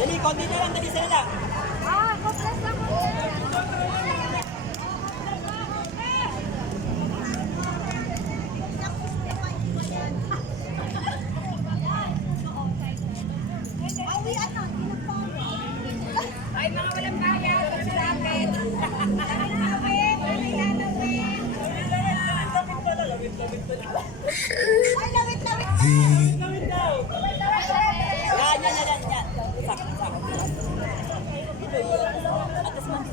Dali, konti na lang, dali sila lang. Koples lang ko. Ay, mga walang kaya, pagsalapit. Yan. Sakto. Atas man.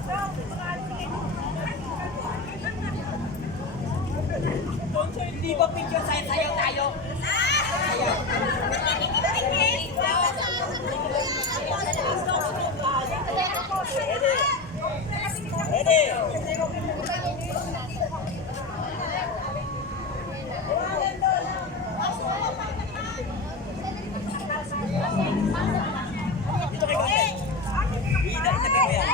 Hindi ba picture sayaw tayo? Ready? Dito kayo konti. Ida, itagay mo yan.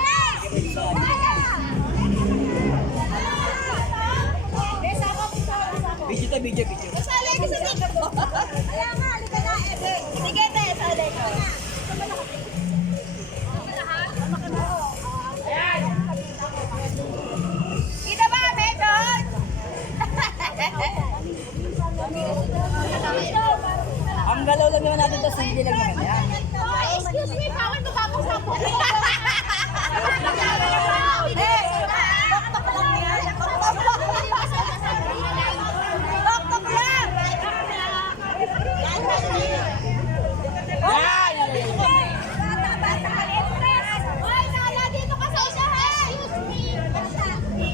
Video. Kasali ka sa dito. Kaya nga, halika na, Ebe. Sige, te, sali ko. Kita ba, Medon? Ang galaw lang naman natin ito, hindi lang naman yan. Excuse me, bawal mo ba akong sapo?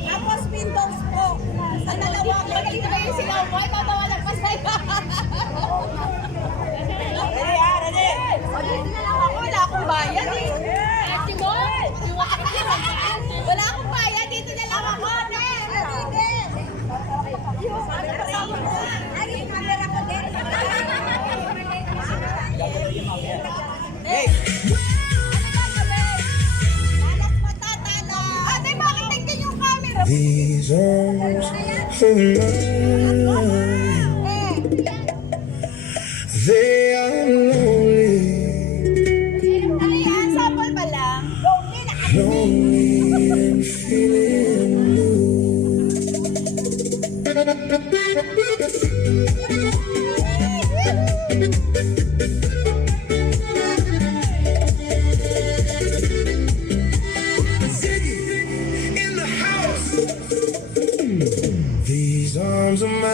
Tapos windows po. Sa dalawang magaling na yung sigaw mo, ipapawalan pa sa'yo. Ready? Dito na lang ako, wala akong bayan eh. Wala akong bayan, dito na lang ako. Ay, camera ko din. Hey! Lalas matatalo. Ate, bakit tingin yung camera? These arms of mine, they are lonely, Ano yan? Sample pa lang. lonely and feeling blue. Ziggy in the house. These arms of mine.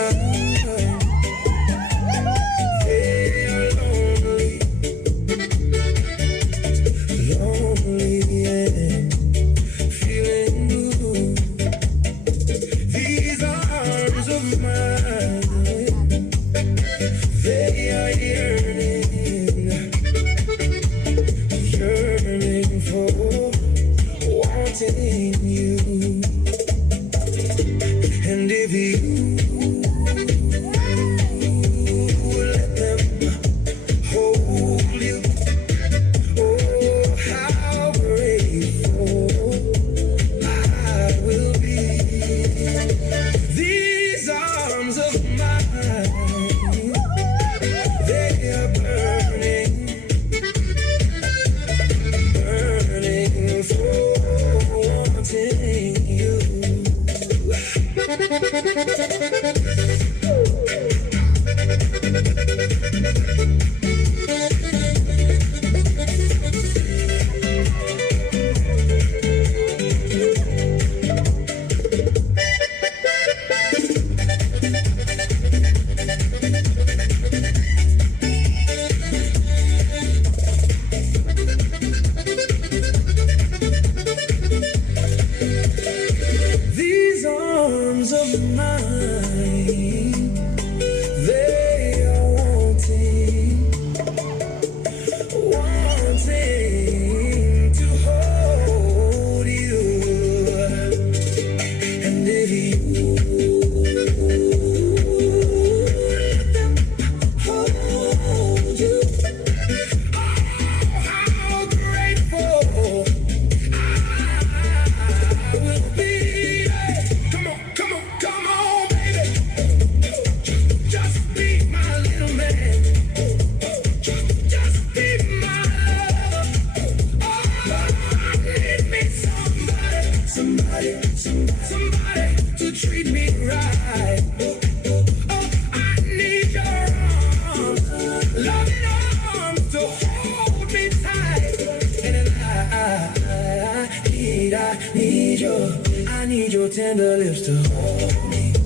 need your tender lips to hold me.